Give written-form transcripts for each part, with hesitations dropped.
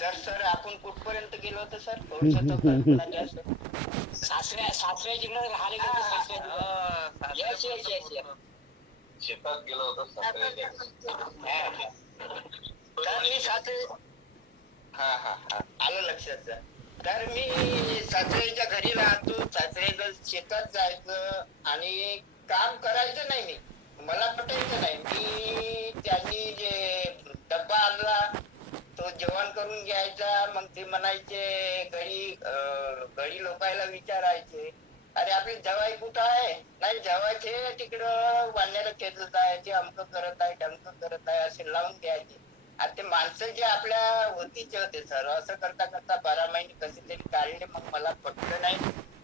तर सर आपण कुठपर्यंत गेलो होतो सर? थोडस तो कल्पना द्या सर. सासऱ्याकडे राहिले का ते सासऱ्याकडे? Yes yes yes yes. शेतात गेलो होतो सासऱ्याच्या घरी. तर मी सासरे आलं लक्षात सर. तर मी सासऱ्याच्या घरी राहतो, सासऱ्याच्या शेतात जायचं आणि काम करायचं नाही. मी मला पटायचं नाही. मी त्यांनी जे डब्बा आणला तो जेवण करून घ्यायचा. मग ते म्हणायचे घरी लोकायला विचारायचे, अरे आपली जवाई कुठं आहे? नाही जवायचे तिकडं वाण्याला खेचत आहे, ते अमकं करत आहे ढमकं करत आहे असे लावून द्यायचे. आता ते माणसं जे आपल्या होतीचे होते सर. असं करता करता 12 महिने कसे तरी काढले. मग मला पटलं नाही.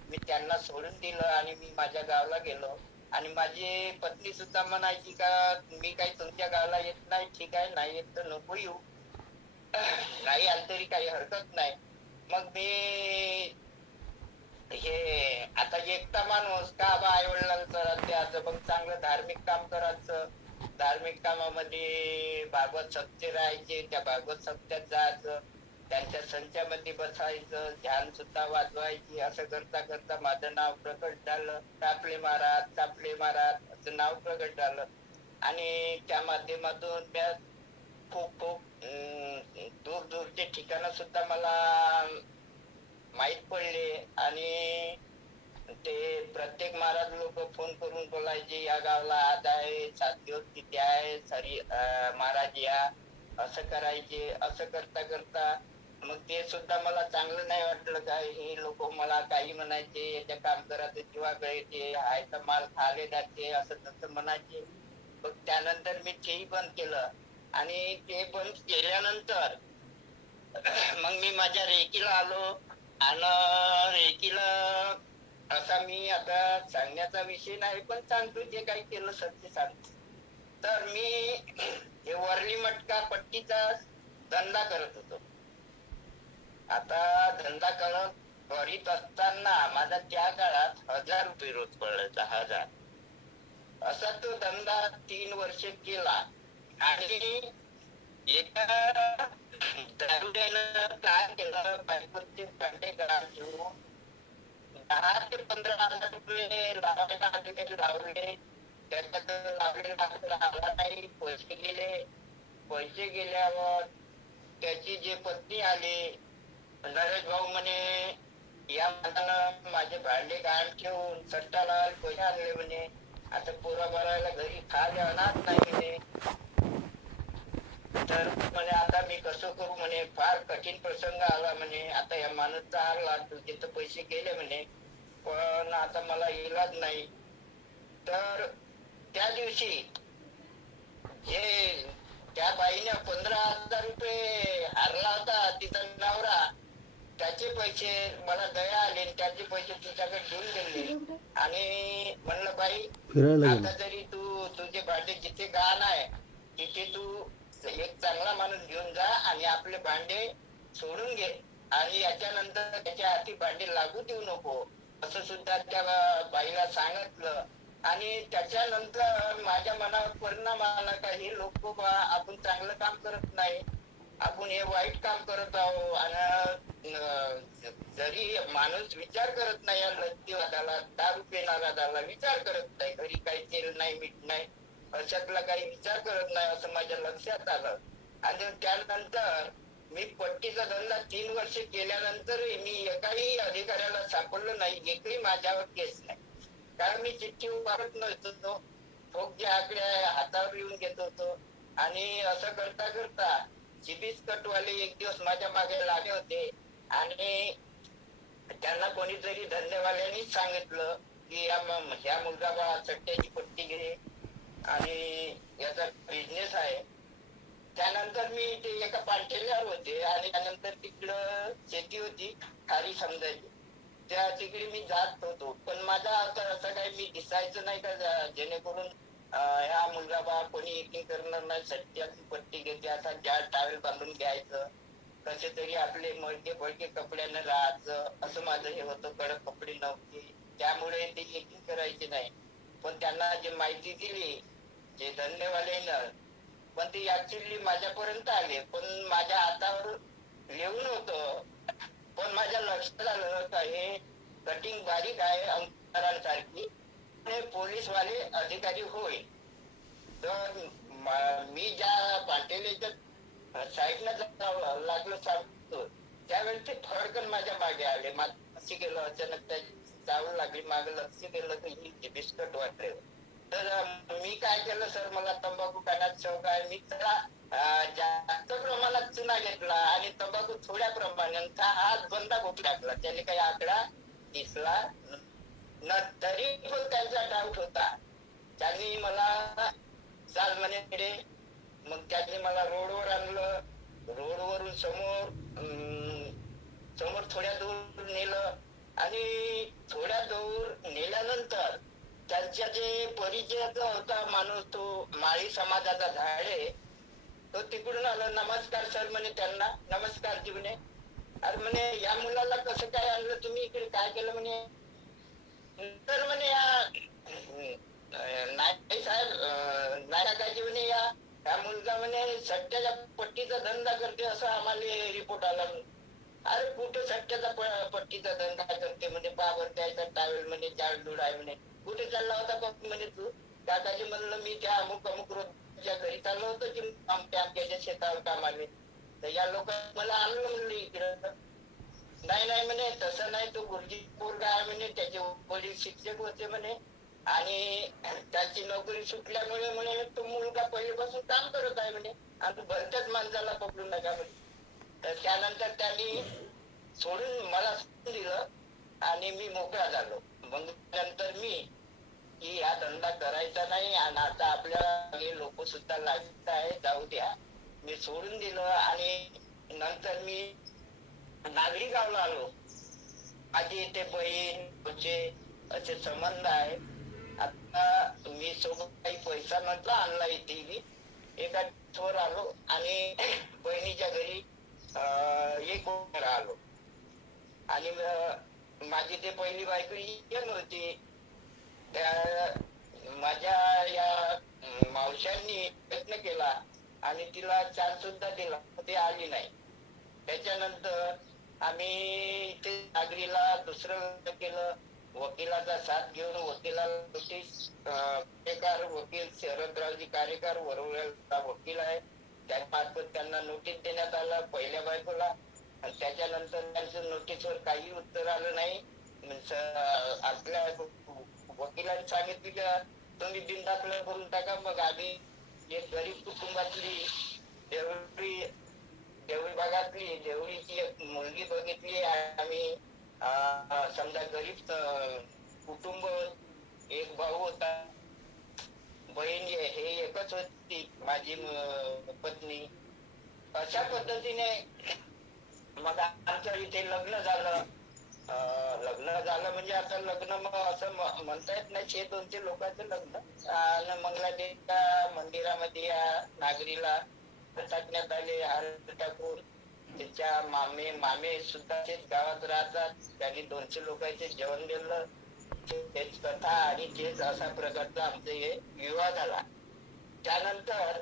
मी त्यांना सोडून दिलं आणि मी माझ्या गावाला गेलो. आणि माझी पत्नी सुद्धा म्हणायची का मी काही तुमच्या गावाला येत नाही. ठीक आहे, नाही येत तर नको येऊ. नाही आलं तरी काही हरकत नाही. मग मी हे आता एकटा माणूस का बा आई वडिलांचं द्यायचं, मग चांगलं धार्मिक काम करायचं. धार्मिक कामामध्ये भागवत सप्ते राहायचे, त्या भागवत सप्त्यात जायचं, त्यांच्या संचामध्ये बसायचं, ध्यान सुद्धा वाजवायची. असं करता करता माझं नाव प्रकट झालं. टापले महाराज असं नाव प्रकट झालं. आणि त्या माध्यमातून खूप खूप दूर दूरचे ठिकाण सुद्धा मला माहित पडले. आणि ते प्रत्येक महाराज लोक फोन करून बोलायचे, या गावाला आज आहे, 7 दिवस तिथे आहे, महाराज या, असं करायचे. असं करता करता मग ते सुद्धा मला चांगलं नाही वाटलं. काय हे लोक मला काही म्हणायचे, याच्या काम करायचं किंवा गळते हायचा माल खाले जाते असं तसं म्हणायचे. मग त्यानंतर मी तेही बंद केलं. आणि ते बंद केल्यानंतर मग मी माझ्या रेकीला आलो. आणि रेकीला असा मी आता सांगण्याचा विषय नाही, पण सांगतो जे काही केलं सत्य सांगतो. तर मी हे वरली मटका पट्टीचा धंदा करत होतो. आता धंदा करीत असताना माझा त्या काळात 1000 रुपये रोज पडायचा. 1000 असा तो धंदा 3 वर्ष केला. आणि एका दारुड्यानं काय केलं, बायकोचे भांडे घरात घेऊन 10 ते 15,000 रुपये लावले. त्याच्यात लावले आला नाही. पैसे गेल्यावर त्याची जे पत्नी आली, नरेश भाऊ म्हणे या माणसानं माझे भांडे गहाण ठेवून सट्टा लावायला पैसे आणले म्हणे. आता पोरा भरायला घरी खायला अनाथ नाही म्हणे. तर म्हणे आता मी कसं करू म्हणे, फार कठीण प्रसंग आला म्हणे. आता या माणूसचा आला, तुझे तर पैसे गेले म्हणे, पण आता मला इलाज नाही. तर त्या दिवशी जे त्या बाईने 15,000 रुपये हारला होता तिचा नवरा, त्याचे पैसे मला दया आले, त्याचे पैसे तुझ्याकडे घेऊन गेले. आणि म्हणलं बाई आता जरी तू तुझे भांडे जिथे गहाण आहे तिथे तू एक चांगला माणूस घेऊन जा आणि आपले भांडे सोडून घे. आणि याच्यानंतर त्याच्या हाती भांडे लागू देऊ नको, असं सुद्धा त्या बाईला सांगितलं. आणि त्याच्यानंतर माझ्या मनावर परिणाम आला का हे लोक आपण चांगलं काम करत नाही, आपण हे वाईट काम करत आहो. आणि जरी माणूस विचार करत नाही, या लत्तीवादाला दारू पिणारा विचार करत नाही, घरी काही तेल नाही मीठ नाही अशातला काही विचार करत नाही, असं माझ्या लक्षात आलं. आणि त्यानंतर मी पट्टीचा धंदा 3 वर्ष केल्यानंतर मी एकाही अधिकाऱ्याला सापडलो नाही, एकही माझ्यावर केस नाही. कारण मी चिठ्ठी उभारत नव्हतो, ठोक जे आकडे हातावर लिहून घेत होतो. आणि असं करता करता चिबीस कटवाले एक दिवस माझ्या मागे लागले होते. आणि त्यांना कोणीतरी धंदेवाल्यांनी सांगितलं की ह्या मुलगा बा चट्ट्याची पट्टी घे आणि याचा बिझनेस आहे. त्यानंतर मी ते एका पाठेल्यावर होते. आणि त्यानंतर तिकडं शेती होती खारी समजायची, त्या तिकडे मी जात होतो. पण माझा असं काही मी दिसायचं नाही का जेणेकरून ह्या मुलगा बा कोणी एकिंग करणार नाही, सट्ट्याची पट्टी घेते असा ज्या टावेल बांधून घ्यायचं, कसे तरी आपले मळके फळके कपड्यानं राहायचं, असं माझं हे होतं. कडक कपडे नव्हते त्यामुळे ते एकिंग करायचे नाही. पण त्यांना जे माहिती दिली जे धंदेवाल्यानं, पण ते ऍक्च्युअली माझ्यापर्यंत आले, पण माझ्या हातावर लिहून होतं, पण माझ्या लक्षात आलं का हे कटिंग बारीक आहे अंकारांसारखी आणि पोलीसवाले अधिकारी होय. तर मी ज्या पाटेलीच्या साईडनं लागलो सांगतो त्यावेळेस ते फडकन माझ्या मागे आले. लक्ष केलं अचानक त्या चावल लागली, मागे लक्ष केलं तर ही बिस्कट वाटले. तर मी काय केलं सर, मला तंबाखू खाण्यात शौक आहे. मी त्याला जास्त प्रमाणात चुना घेतला आणि तंबाखू थोड्या प्रमाणात हात बंदा घोट टाकला. त्याने काही आकडा दिसला न, तरी पण त्यांचा डाऊट होता. त्यांनी मला चाल म्हणे रे, मग त्यांनी मला रोडवर आणलं. रोडवरून समोर थोड्या दूर नेलं आणि थोड्या दूर नेल्यानंतर त्यांच्या जे परिचयाचा होता माणूस, तो माळी समाजाचा झाडे, तो तिकडून आला. नमस्कार सर म्हणे त्यांना. नमस्कार जी म्हणे. अरे म्हणे या मुलाला कसं काय आणलं तुम्ही इकडे, काय केलं म्हणे. तर म्हणे नाही साहेब, नायकाजी म्हणे या मुलगा म्हणे सट्ट्याच्या पट्टीचा धंदा करते असं आम्हाला रिपोर्ट आला. अरे कुठे सट्ट्याचा पट्टीचा धंदा करते म्हणजे, पावर त्याचा टावेल म्हणे, जाडजूड आहे म्हणे. कुठे चालला होता बघ म्हणे तू. काकाजी म्हणलं मी त्या अमुक रोजच्या घरी चाललो होतो की आमच्या शेतावर कामाले. तर या लोकांनी मला आणलं म्हणलं इकडं. नाही म्हणे, तसं नाही, तो गुरुजी पोरगा आहे म्हणे, त्याचे वडील शिक्षक होते म्हणे आणि त्याची नोकरी सुटल्यामुळे म्हणे तो मुलगा पहिल्यापासून काम करत आहे म्हणे आणि भलत्याच माणसाला पकडू नका म्हणे. तर त्यानंतर त्यांनी मला सोडून दिलं आणि मी मोकळा झालो. मग नंतर मी की हा धंदा करायचा नाही आणि आता आपल्याला हे लोक सुद्धा लागत आहे, जाऊ द्या, मी सोडून दिलं. आणि नंतर मी नागरी गावला आलो. माझी इथे बहीण असे संबंध आहे. आता मी सोबत काही पैसा नव्हता आणला इथे मी एका वर आलो आणि बहिणीच्या घरी एक आलो. आणि माझी ते पहिली बायको येण होती. त्या माझ्या या मावशांनी प्रयत्न केला आणि तिला चान्स सुद्धा दिला, ते आली नाही. त्याच्यानंतर आम्ही इथे नागरीला दुसरं केलं. वकिलाचा साथ घेऊन वकिलाला नोटीस, वकील शरदरावजी कार्यकार वरवळ्याचा वकील आहे, त्यामार्फत त्यांना नोटीस देण्यात आलं पहिल्या बायकोला. आणि त्याच्यानंतर त्यांचं नोटीसवर काही उत्तर आलं नाही. आपल्या वकिलांनी सांगितलं की तुम्ही बिनदाखल करून टाका. मग आम्ही एक गरीब कुटुंबातली देवळी भागातली देवळीची एक मुलगी बघितली. आम्ही समजा गरीब कुटुंब, एक भाऊ होता, बहीण हे एकच होती माझी पत्नी. अशा पद्धतीने मग आमच्या इथे लग्न झालं. लग्न झालं म्हणजे आता लग्न मग असं म्हणता येत नाही, 600-200 लोकांचं लग्न. आणि मंगलादेवीच्या मंदिरामध्ये या नागरीला टाकण्यात आले, हार टाकून. त्याच्या मामे सुद्धा तेच गावात राहतात. त्यांनी 200 लोकांचे जेवण दिलं. तेच कथा आणि तेच असा प्रकारचा आमचा हे विवाह झाला. त्यानंतर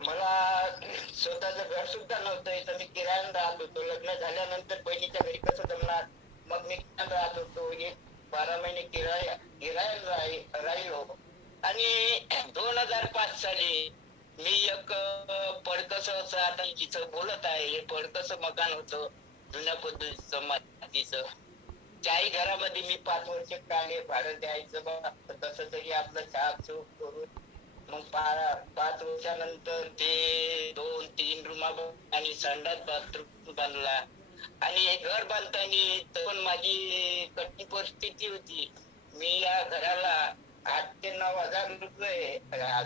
मला स्वतःचं घर सुद्धा नव्हतं, इथं मी किरायानं राहत होतो. लग्न झाल्यानंतर बहिणीच्या घरी कसं जमणार, मग मी किरायानं राहत होतो. 12 महिने किरायानं राहिलो. आणि 2005 साली मी एक पडकस असं, आता जिथं बोलत आहे हे पडकस मकान होतं जुन्या पद्धतीचं मातीचं. त्याही घरामध्ये मी 5 वर्ष काढले. भाडं द्यायचं बा, तसं तरी आपलं चूक करून मग 5 वर्षानंतर ते 2-3 रूमा आणि संडास बाथरूम बांधला. आणि हे घर बांधताना पण माझी कठीण परिस्थिती होती. मी या घराला 8,000 ते 9,000 रुपये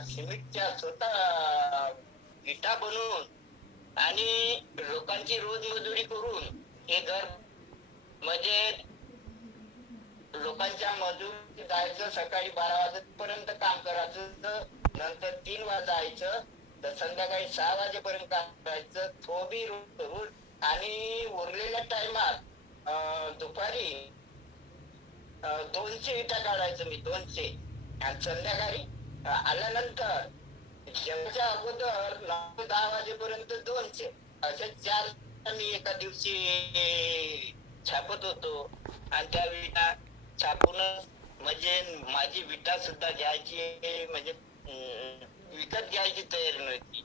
सिमेंटच्या स्वतः विटा बनवून आणि लोकांची रोज मजुरी करून हे घर, म्हणजे लोकांच्या मजुरी जायचं, सकाळी 12 वाजेपर्यंत काम करायचं, नंतर 3 वाजायचं, तर संध्याकाळी 6 वाजेपर्यंत काम करायचं, तो बी रोज. आणि उरलेल्या टाइमात दुपारी 200 विटा काढायचं मी, 200. आणि संध्याकाळी आल्यानंतर जेवणाच्या अगोदर 9 ते 10 वाजेपर्यंत 200, असे 4 मी एका दिवशी छापत होतो आणि त्या विटा छापून म्हणजे माझी विटा सुद्धा घ्यायची म्हणजे विकत घ्यायची तयारी नव्हती.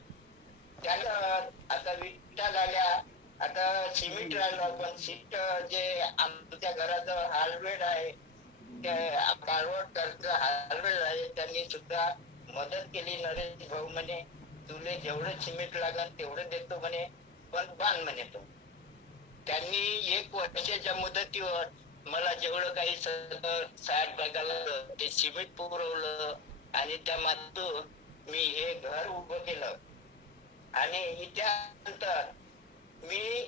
त्यानंतर आता विटा झाल्या, आता सिमेंट राहिलं, पण सीट जे आमच्या घराचं हार्डवेअर आहे कारवडकरचं हार्डवेअर आहे, त्यांनी सुद्धा मदत केली. नरेश भाऊ म्हणे तुले जेवढं सिमेंट लागेल तेवढं देतो म्हणे, पण बांध म्हणे तो. त्यांनी 1 वर्षाच्या मुदतीवर मला जेवढं काही 60 बॅगाला ते सिमेंट पुरवलं आणि त्या माध्यमातून मी हे घर उभं केलं. आणि त्यानंतर मी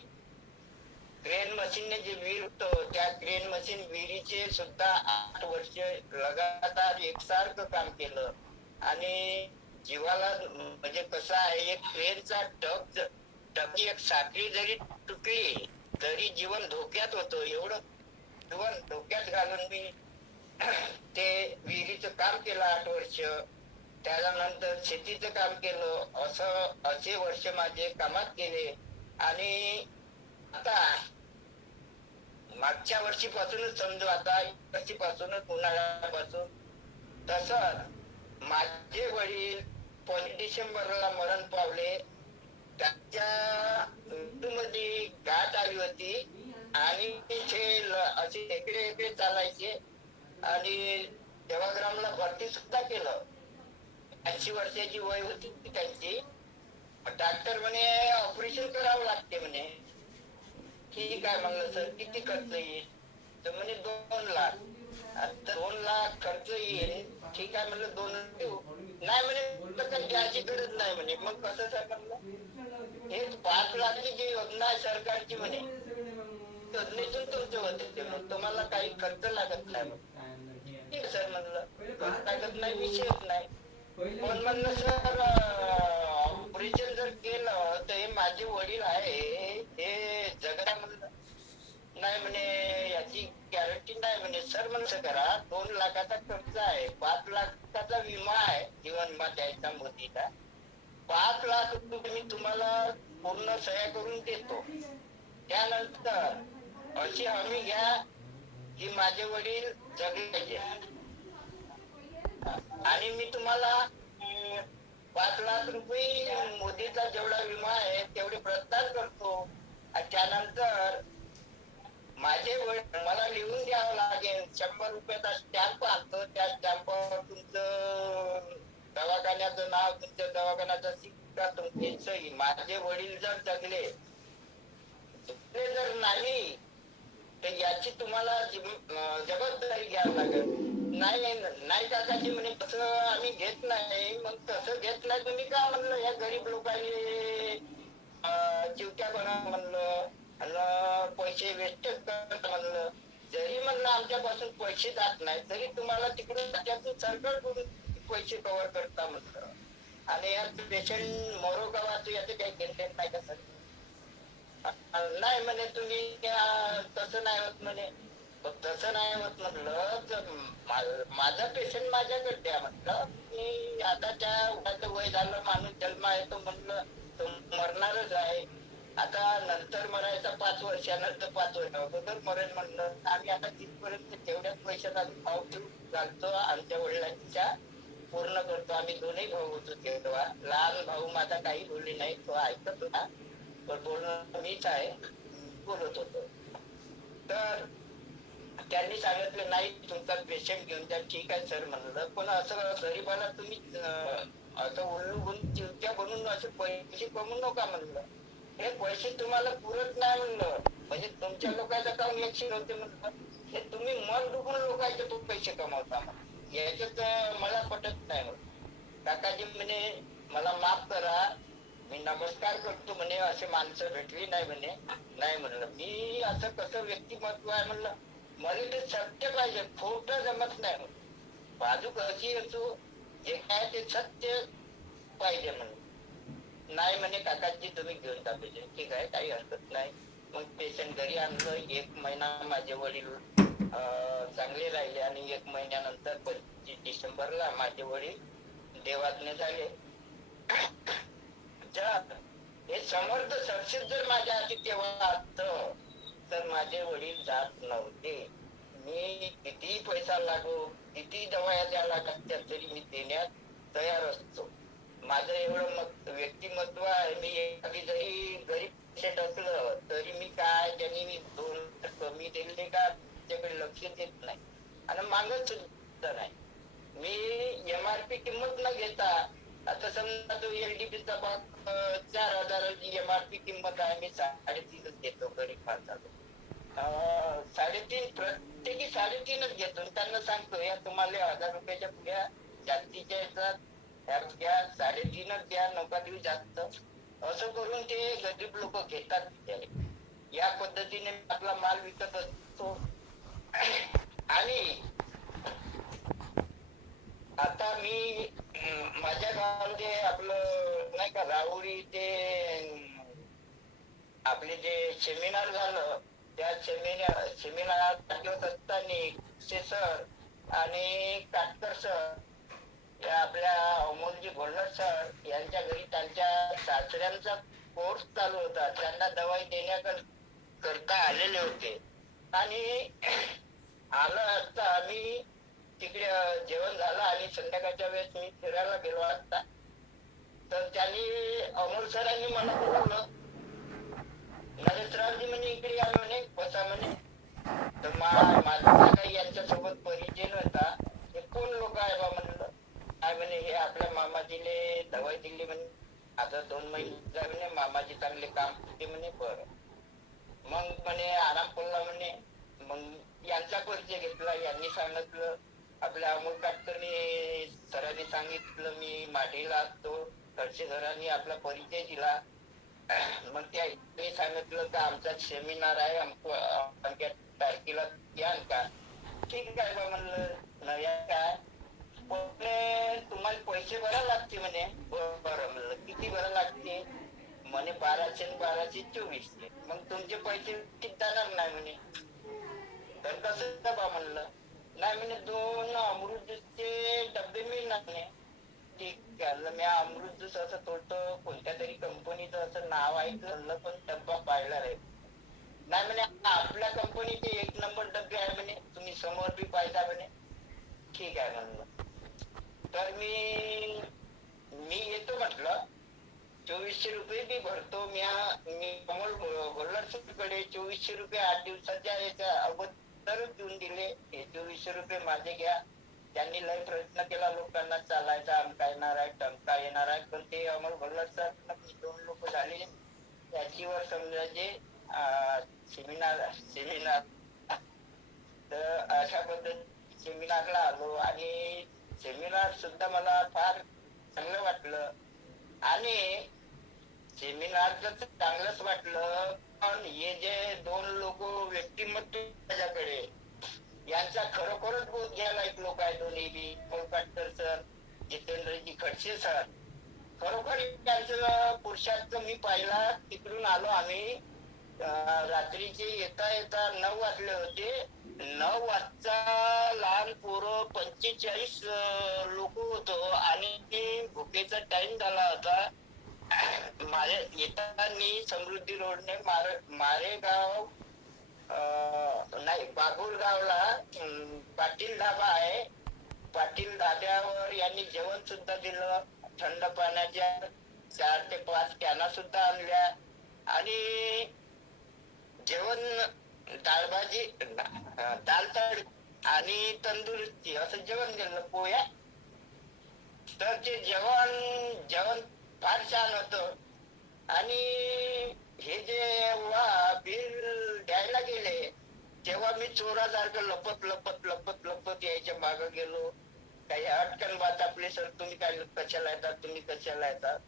क्रेन मशीनने जे विहीर होतं त्या क्रेन मशीन विहिरीचे सुद्धा 8 वर्ष लगातार एकसारखं काम केलं. आणि जीवाला म्हणजे कसं आहे, एक ट्रेनचा टपची एक साखळी जरी तुटली तरी जीवन धोक्यात होतं. एवढं जीवन धोक्यात घालून मी ते विहिरीचं काम केलं 8 वर्ष. त्यानंतर शेतीचं काम केलं. असे वर्ष माझे कामात गेले. आणि आता मागच्या वर्षीपासूनच समजू, आता वर्षीपासूनच उन्हाळ्यापासून तसंच माझे वडील 5 डिसेंबरला मरण पावले. त्यांच्या मृत्यूमध्ये गाठ आली होती आणि ते असे इकडे चालायचे आणि सेवाग्रामला भरती सुद्धा केलं. 80 वर्षाची वय होती त्यांची. डॉक्टर म्हणे ऑपरेशन करावं लागते म्हणे. ठीक आहे म्हणलं सर, किती खर्च येईल? तर म्हणे 2 लाख. आता 2 लाख खर्च येईल, ठीक आहे म्हणलं 2 देऊ. नाही म्हणे काही द्यायची गरज नाही म्हणे. मग कसं सर म्हणलं, हे 5 लाखची जी योजना आहे सरकारची म्हणे, योजनेतून तुमचे होते, तुम्हाला काही खर्च लागत नाही म्हणे. ठीक सर म्हणलं, खर्च लागत नाही, विषयच नाही. पण म्हणलं सर ऑपरेशन जर केलं तर हे माझे वडील आहे हे जगणार म्हणलं. नाही म्हणे याची गॅरंटी नाही म्हणे. सर म्हणलं करा, 2 लाखाचा खर्च आहे, 5 लाखाचा विमा आहे, जीवन विमा द्यायचा मोदीचा. 5 लाख रुपये मी तुम्हाला पूर्ण सह्या करून देतो. त्यानंतर अशी हमी घ्या की माझे वडील जगले आणि मी तुम्हाला 5 लाख रुपये मोदीचा जेवढा विमा आहे तेवढे प्रदान करतो. त्यानंतर माझे मला लिहून द्यावं लागेल, 100 रुपयाचा स्टॅम्प आणतो, त्या स्टॅम्पवर तुमचं दवाखान्याचं नाव, तुमच्या दवाखान्याचा शिक्का, तुमची सही. माझे वडील जर जगले जर नाही तर याची तुम्हाला जबाबदारी घ्यावी लागेल. नाही काकाजी म्हणे तसं आम्ही घेत नाही. मग तसं घेत नाही तुम्ही का म्हणलं या गरीब लोकांनी चिवट्या बना म्हणलं आणि पैसे वेस्ट करत म्हणलं. जरी म्हणलं आमच्यापासून पैसे जात नाही तरी तुम्हाला तिकडून त्यातून सरकारकडून पैसे कव्हर करता म्हणलं. आणि या पेशंट मरो का वाचू याचं काही घेणं नाही का सर? नाही म्हणे तुम्ही तसं नाही होत म्हणे. तसं नाही होत म्हटलं तर माझा पेशंट माझ्याकडे द्या म्हटलं. मी आता त्या वय झालं, माणूस जन्म येतो म्हटलं तो मरणारच आहे. आता नंतर मरायचा 5 वर्षानंतर 5 वर्ष अगोदर मरेल म्हणलं. आम्ही आता तिथपर्यंत तेवढ्याच पैशात आम्ही भाव घालतो, आमच्या वडिलांच्या पूर्ण करतो. आम्ही 2 भाऊ होतो तेव्हा. लहान भाऊ माझा काही बोलली नाही, तो ऐकत होता, पण बोलणं मीच आहे, बोलत होतो. तर त्यांनी सांगितलं नाही तुमचा पेशंट घेऊन द्या. ठीक आहे सर म्हणलं, पण असं गरीबाला तुम्ही असं उल्लू चिवट्या बनून असे पैसे कमवू नका म्हणलं. हे पैसे तुम्हाला पुरत नाही म्हणलं. म्हणजे तुमच्या लोकांचं काम लक्षण होते म्हणलं. हे तुम्ही मन दुखून लोकांचे पैसे कमावता म्हणलं. याच्यात मला पटत नाही म्हणलं. काकाजी म्हणे मला माफ करा, मी नमस्कार करतो म्हणे, असे माणसं भेटली नाही म्हणे. नाही म्हणलं मी असं कसं व्यक्तिमत्व आहे म्हणलं. मला ते सत्य पाहिजे, खोटं जमत नाही म्हणलं. बाजू कशी असो, जे काय ते सत्य पाहिजे म्हणलं. नाही म्हणे काकाजी तुम्ही घेऊन जा पेशंट. ठीक आहे, काही हरकत नाही. मग पेशंट घरी आणलं. 1 महिना माझे वडील चांगले राहिले आणि 1 महिन्यानंतर 25 डिसेंबरला माझे वडील देवाज्ञ झाले. हे समर्थ सरसेट जर माझ्या हाती तेव्हा असतं तर माझे वडील जात नव्हते. मी कितीही पैसा लागो, किती दवाया द्यायला लागत्या तरी मी देण्यात तयार असतो. माझं एवढं व्यक्तिमत्व आहे. मी एखादी जरी गरीब पेशंट असलं तरी मी काय ज्यांनी मी 2 कमी दिले का त्याच्याकडे लक्ष देत नाही आणि मागत सुद्धा नाही. मी MRP किंमत न घेता, आता समजा तो LDP चा भाग 4,000 MRP किंमत आहे, मी 3.5च घेतो गरीब माणसाला. 3.5 प्रत्येकी 3.5च घेतो. त्यांना सांगतो या तुम्हाला 1,000 रुपयाच्या पुढ्या जास्तीच्या येतात, ह्या घ्या, 3.5च द्या, नका देऊ जास्त. असं करून ते गरीब लोक घेतात. या पद्धतीने आपला माल विकत असतो. आणि आता मी माझ्या गावामध्ये आपलं नाही का राहुरी ते आपले जे सेमिनार झालं, त्या सेमिनार पाठवत असताना सर आणि काटकर सर या आपल्या अमोलजी गोल्लर सर यांच्या घरी त्यांच्या सासऱ्यांचा कोर्स चालू होता. त्यांना दवाई देण्याकरता आलेले होते आणि आलं असता आम्ही तिकडे जेवण झालं आणि संध्याकाळच्या वेळेस मी फिरायला गेलो असता तर त्यांनी अमोल सरांनी मला बोलवलं, नरेशरावजी म्हणे इकडे या म्हणे, बसा म्हणे. तर माझा काही यांच्यासोबत परिचय नव्हता. हे कोण लोक आहे बा म्हणलं. काय म्हणे हे आपल्या मामाजीले दवाई दिली म्हणे, आता 2 महिने म्हणे, मामाजी चांगले काम करते म्हणे. बरं मग म्हणे आराम पडला म्हणे. मग यांचा परिचय घेतला. यांनी सांगितलं, आपल्या अमोल काटकरनी सरांनी सांगितलं मी माढीला असतो. खडसे सरांनी आपला परिचय दिला. मग त्या सांगितलं का आमचा सेमिनार आहे, अमक्या तारखेला याल का. ठीक आहे बा म्हणलं, न या काय तुम्हाला पैसे भरायला लागते म्हणे. बरं म्हणलं, किती भरायला लागते म्हणे, 1200 आणि 1200 2400. मग तुमचे पैसे जाणार नाही म्हणे. तर कसं बा म्हणलं. नाही म्हणे 2 अमृत ज्यूसचे डबे मिळणार म्हणे. ठीक आहे, मी अमृत ज्यूस असं थोडं कोणत्या तरी कंपनीचं असं नाव ऐकलं पण डब्बा पाहिला नाही. नाही म्हणे आपल्या कंपनीचे 1 नंबर डबे आहे म्हणे, तुम्ही समोर बी पाहिजा म्हणे. ठीक आहे म्हणलं. तर मी येतो म्हटलं. 2400 रुपये बी भरतो. मी अमोल गोल्लरकडे 2400 रुपये 8 दिवसाच्या याच्या अगोदरच देऊन दिले. हे 2400 रुपये माझे घ्या. त्यांनी लय प्रयत्न केला लोकांना चालायचा, आमका येणार आहे, टमका येणार आहे, पण ते अमोल गोल्लर सर 2 लोक झाले त्याच्यावर समजायचे सेमिनार. तर अशा पद्धती सेमिनारला आलो आणि सेमिनार सुद्धा मला फार चांगलं वाटलं. आणि सेमिनार तर चांगलंच वाटलं, पण हे जे 2 लोक व्यक्तिमत्व माझ्याकडे यांचा खरोखरच बोध घ्यायला एक लोक आहे. दोन्ही बी काटकर सर, जितेंद्रजी खडसे सर. खरोखर त्यांचं पुरुषार्थ मी पाहिला. तिकडून आलो आम्ही. रात्रीचे येता 9 वाजले होते. 9 वाजता लहान पोरं 45 लोक होतो आणि भुकेचा टाइम झाला होता. माझ्या येताना समृद्धी रोडने मारेगाव नाही बाबुलगावला पाटील ढाबा आहे. पाटील ढाब्यावर यांनी जेवण सुद्धा दिलं. थंड पाण्याच्या 4 ते 5 कॅना सुद्धा आणल्या आणि जेवण डाळभाजी, दाल तडका आणि तंदुरुस्ती असं जेवण दिलं, पोह्या. तर ते जेवण फार छान होतं. आणि हे जेव्हा बिल द्यायला गेले तेव्हा मी चोरासारखं लपत यायच्या मागं गेलो. काही अटकन बात आपली, सर तुम्ही काय कशाला येतात, तुम्ही कशाला येतात.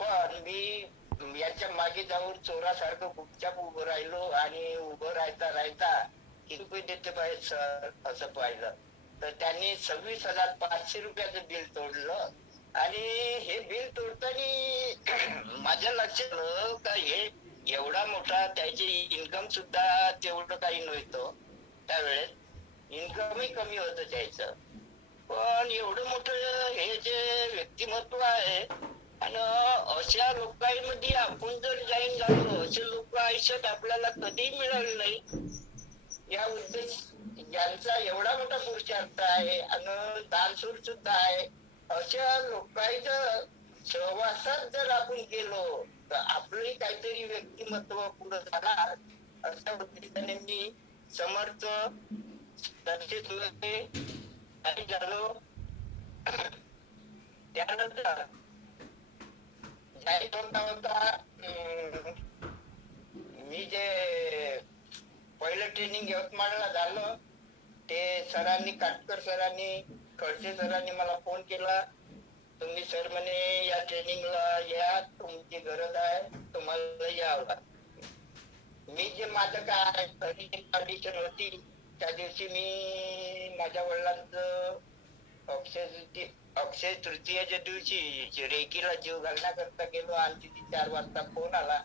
पण मी याच्या मागे जाऊन चोरासारखं गुपचाप उभं राहिलो आणि उभं राहता किती रुपये देते पाहिजे सर असं पाहिलं. तर त्यांनी 26,500 रुपयाचं बिल तोडलं. आणि हे बिल तोडताना माझ्या लक्षात आलं का हे एवढा मोठा त्याचे इन्कम सुद्धा तेवढं काही नव्हतं. त्यावेळेस इन्कमही कमी होतं त्याचं. पण एवढं मोठं हे जे व्यक्तिमत्व आहे आणि अशा लोकांमध्ये आपण जर जॉईन झालो, असे लोक आयुष्यात आपल्याला कधीही मिळाले नाही. या उद्देश ज्यांचा एवढा मोठा पुरुषार्थ आहे आणि दानशूर सुद्धा आहे, अशा लोकांच्या सहवासात जर आपण गेलो तर आपलंही काहीतरी व्यक्तिमत्व पुढे जाणार. अशा उद्देशाने मी समर्थ दर्शित झालो. त्यानंतर जाहीर होता मी जे पहिलं ट्रेनिंग यवतमाळला झालं ते सरांनी, काटकर सरांनी, खडसे सरांनी मला फोन केला. तुम्ही सर म्हणे या ट्रेनिंगला या, तुमची गरज आहे, तुम्हाला यावं. मी जे माझं काय कंडिशन होती त्या दिवशी मी माझ्या वडिलांचं अक्षय तृतीयेच्या दिवशी रेकीला जीव घालण्याकरता गेलो आणि तिथे 4 वाजता फोन आला.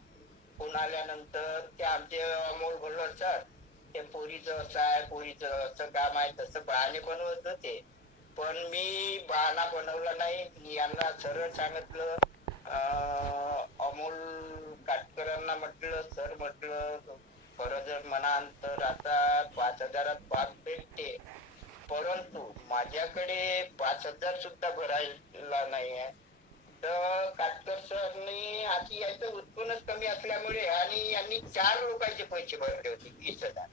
फोन आल्यानंतर ते आमचे अमोल भोलर सर, ते पोरीचं असं आहे, पोरीचं असं काम आहे, तसं बहाणे बनवत होते. पण मी बहाणा बनवला नाही. मी यांना सरळ सांगितलं, अमोल काटकरांना म्हटलं, सर म्हटलं खरं जर म्हणाल तर आता 5,000 पास भेटते, परंतु माझ्याकडे 5,000 सुद्धा भरायला नाही आहे. तर काटकर सरनी अशी याचं उत्पन्नच कमी असल्यामुळे आणि यांनी 4 लोकांचे पैसे भरले होते 20,000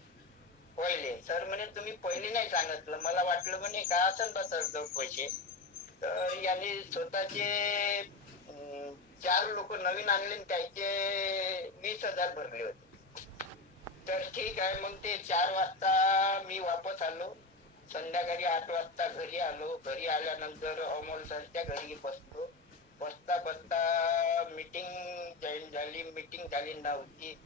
पहिले. सर म्हणे तुम्ही पहिले नाही सांगितलं, मला वाटलं म्हणे का असेल बा सर पैसे. तर यांनी स्वतःचे 4 लोक नवीन आणले, त्याचे 20,000 भरले होते. तर ठीक आहे, मग ते 4 वाजता मी वापस आलो. संध्याकाळी 8 वाजता घरी आलो. घरी आल्यानंतर अमोल सरच्या घरी बसलो. बसता मीटिंग जॉईन झाली. मीटिंग झाली नव्हती.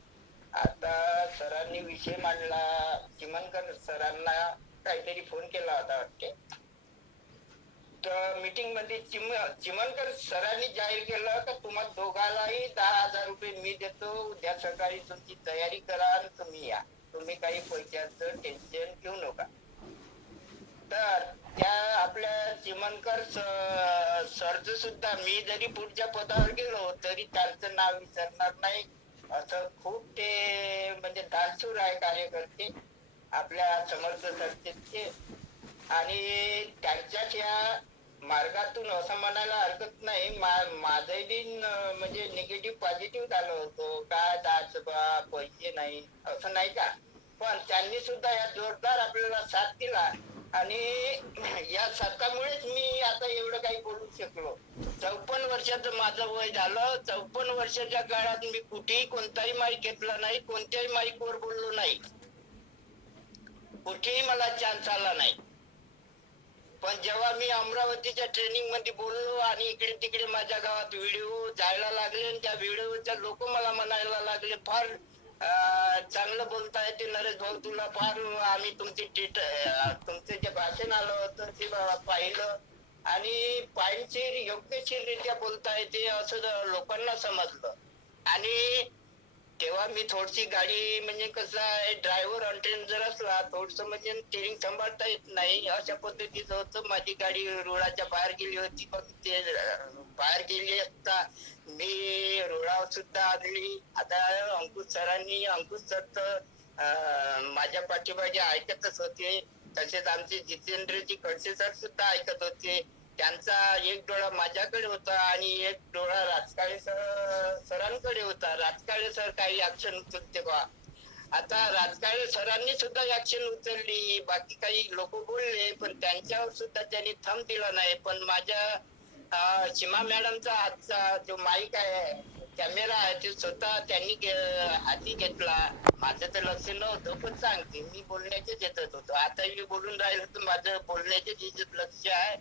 आता सरांनी विषय मांडला. चिमनकर सरांना काहीतरी फोन केला होता वाटते. तर मीटिंग मध्ये चिमनकर सरांनी जाहीर केलं की तुम्हाला दोघांनाही 10,000 रुपये मी देतो. उद्या सकाळी तुमची तयारी करा आणि तुम्ही या. तुम्ही काही पैशाचं टेन्शन घेऊ नका. तर त्या आपल्या चिमनकर सरचं सुद्धा मी जरी पुढच्या पदावर गेलो तरी त्यांचं नाव विसरणार नाही. असं खूप ते म्हणजे दानशूर आहे कार्यकर्ते आपल्या समर्थ सरचे. आणि त्यांच्याच या मार्गातून असं म्हणायला हरकत नाही, माझंही म्हणजे निगेटिव्ह पॉझिटिव्ह झालं होतं. काय दासबा पैसे नाही असं नाही का, पण त्यांनी सुद्धा या जोरदार आपल्याला साथ दिला. आणि या साथामुळेच मी आता एवढं काही बोलू शकलो. 54 वर्षाचं माझं वय झालं. 54 वर्षाच्या काळात मी कुठेही कोणताही माईक घेतला नाही, कोणत्याही माईकवर बोललो नाही, कुठेही मला चान्स आला नाही. पण जेव्हा मी अमरावतीच्या ट्रेनिंग मध्ये बोललो आणि इकडे तिकडे माझ्या गावात व्हिडिओ जायला लागले आणि त्या व्हिडिओच्या लोक मला म्हणायला लागले, फार चांगलं बोलताय ते नरेश भाऊ, तुला फार आम्ही तुमचे जे भाषण आलं होतं ते पाहिलं आणि पायनशीर योग्यशीररित्या बोलताय ते असं लोकांना समजलं. आणि तेव्हा मी थोडीशी गाडी म्हणजे कसं आहे, ड्रायव्हर अनट्रेन जर असला थोडस म्हणजे स्टेरिंग सांभाळता येत नाही अशा पद्धतीचं होतं. माझी गाडी रुळाच्या बाहेर गेली होती. मग ते बाहेर गेली असता मी रुळावर सुद्धा आदली. आता अंकुश सर तर माझ्या पाठीमागे ऐकतच होते. तसेच आमचे जितेंद्रजी खडसे सर सुद्धा ऐकत होते. त्यांचा एक डोळा माझ्याकडे होता आणि एक डोळा राजकाळे सरांकडे होता. राजकाळे सर काही ऍक्शन उचलते बा. आता राजकाळे सरांनी सुद्धा ऍक्शन उचलली. बाकी काही लोक बोलले पण त्यांच्यावर सुद्धा त्यांनी थंब दिला नाही. पण माझ्या सीमा मॅडमचा हातचा जो माईक आहे, कॅमेरा आहे, ते स्वतः त्यांनी हाती घेतला. माझं तर लक्ष नव्हतं पण सांगते मी बोलण्याचेच येतच होतो. आता मी बोलून राहिलो तर माझं बोलण्याचेच लक्ष आहे.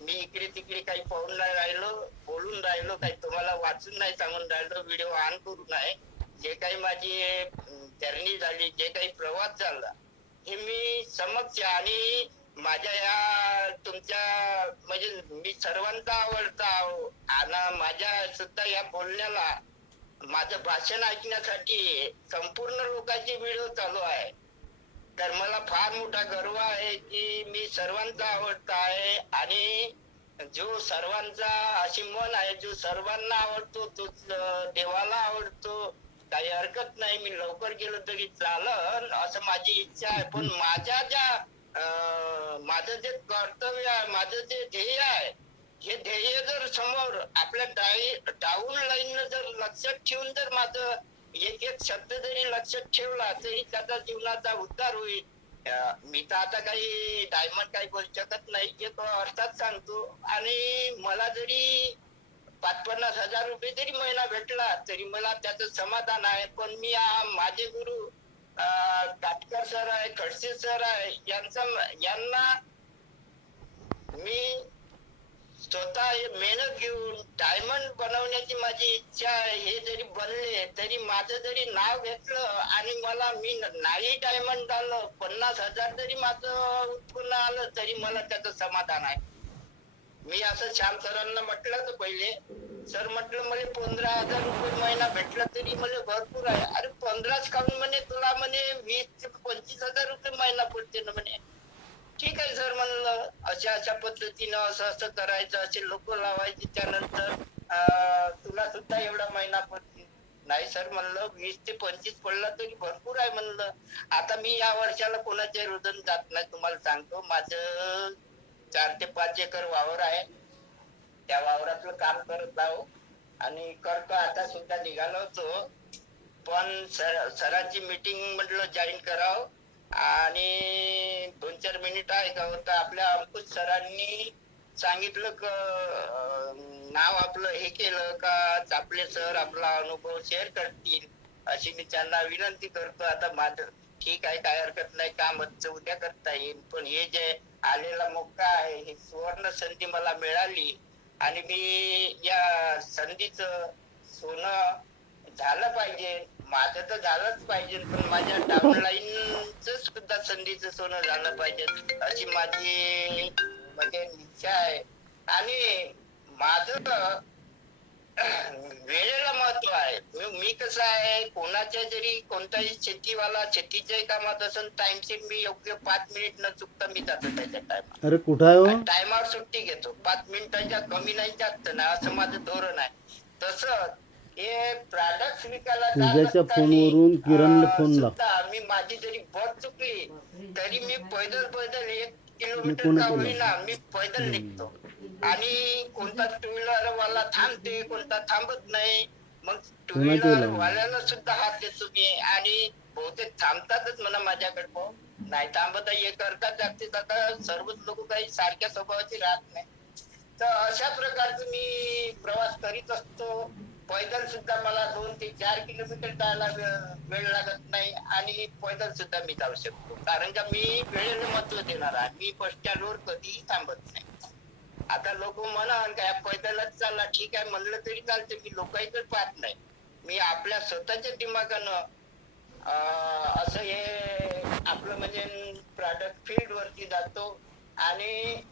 मी इकडे तिकडे काही पाहून नाही राहिलो, बोलून राहिलो, काही तुम्हाला वाचून नाही सांगून राहिलो, व्हिडिओ ऑन करू नाही. जे काही माझी जर्नी झाली, जे काही प्रवास झाला हे मी समक्ष आणि माझ्या या तुमच्या म्हणजे मी सर्वांचा आवडता आणि माझ्या सुद्धा या बोलण्याला माझं भाषण ऐकण्यासाठी संपूर्ण लोकांचे व्हिडिओ चालू आहे. तर मला फार मोठा गर्व आहे की मी सर्वांचा आवडता आहे आणि जो सर्वांचा अशी मन आहे, जो सर्वांना आवडतो, तो देवाला आवडतो. काही हरकत नाही, मी लवकर गेलो तरी चालन असं माझी इच्छा आहे. पण माझं जे कर्तव्य आहे, माझं जे ध्येय आहे, हे ध्येय जर समोर आपल्या डाऊन लाईन जर लक्षात ठेवून जर माझं एक एक शब्द जरी लक्षात ठेवला तरी त्याचा जीवनाचा उद्धार होईल. मी तर आता काही डायमंड काही बोलू शकत नाही, जे तो अर्थात सांगतो. आणि मला जरी 50-50 हजार रुपये जरी महिना भेटला तरी मला त्याचं समाधान आहे. पण मी माझे गुरु काटकर सर आहे, खडसे सर आहे, यांना मी स्वतः मेहनत घेऊन डायमंड बनवण्याची माझी इच्छा आहे. हे जरी बनले तरी माझं जरी नाव घेतलं आणि मी नाही डायमंड झालं, 50,000 जरी माझं उत्पन्न आलं तरी मला त्याचं समाधान आहे. मी असं श्याम सरांना म्हटलं तर पहिले, सर म्हटलं मला 15,000 रुपये महिना भेटला तरी मला भरपूर आहे. अरे 15च काऊन म्हणे, तुला म्हणे 20 ते 25,000 रुपये महिना पडते ना म्हणे. ठीक आहे सर म्हणलं, अशा पद्धतीनं असं करायचं, असे लोक लावायचे, त्यानंतर तुला सुद्धा एवढा महिना पडते. नाही सर म्हणलं, 20 ते 25 पडला तरी भरपूर आहे म्हणलं. आता मी या वर्षाला कोणाच्या रुदन जात नाही, तुम्हाला सांगतो. माझं 4 ते 5 एकर वावर आहे. त्या वावरातलं काम करत आहो आणि करतो. आता सुद्धा निघालो होतो, पण सरांची मीटिंग म्हटलं जॉईन करावं. आणि 2-4 मिनिट आहे का होतं, आपल्या अंकुश सरांनी सांगितलं नाव आपलं हे केलं का आपले सर आपला अनुभव शेअर करतील, अशी मी त्यांना विनंती करतो. आता माझं ठीक आहे, काय हरकत नाही, काम उद्या करता येईल. पण हे जे आलेला मौका आहे, ही सुवर्ण संधी मला मिळाली आणि मी या संधीचं सोनं झालं पाहिजे. माझं तर झालंच पाहिजे, पण माझ्या डाऊनलाईनच सुद्धा संधीचं सोनं झालं पाहिजे, अशी माझी म्हणजे इच्छा आहे. आणि माझं वेळेला महत्व आहे. मी कसं आहे, कोणाच्या जरी कोणताही शेतीच्याही कामात असेल, टाइमशीर मी योग्य 5 मिनिट न चुकता मी जातो त्याच्या टाइमात. अरे कुठं आहे हो? टाइमावर सुट्टी घेतो, 5 मिनिटाच्या कमी नाही जास्त नाही, असं माझं धोरण आहे. तसं हे प्रॉडक्ट विकायला पूजाच्या फोनवरून किरणला फोन लाव. मी माझी जरी बस चुकली तरी मी पैदल 1 मी किलोमीटर कोणा का केलं? होईना मी पैदल निघतो. आणि कोणता 2 व्हीलर वाला थांबते, कोणता थांबत नाही. मग 2 कोणा व्हीलर केलं? वाल्याला सुद्धा हात देतो मी. आणि बहुतेक थांबतातच म्हणा माझ्याकडे, नाही थांबत हे करतात जागतिक. आता सर्वच लोक काही सारख्या स्वभावाची राहत नाही. तर अशा प्रकारचं मी प्रवास करीत असतो. पैदल सुद्धा मला 2 ते 4 किलोमीटर जायला वेळ लागत नाही आणि पैदल सुद्धा मी जाऊ शकतो, कारण का मी वेळेला महत्व देणार आहे. मी बस स्टँडवर कधीही थांबत नाही. आता लोक म्हणाल काय पैदलच चालला, ठीक आहे म्हणलं तरी चालते. मी लोकांकडे पाहत नाही, मी आपल्या स्वतःच्या दिमागानं असं हे आपलं म्हणजे प्रॉडक्ट फील्ड वरती जातो. आणि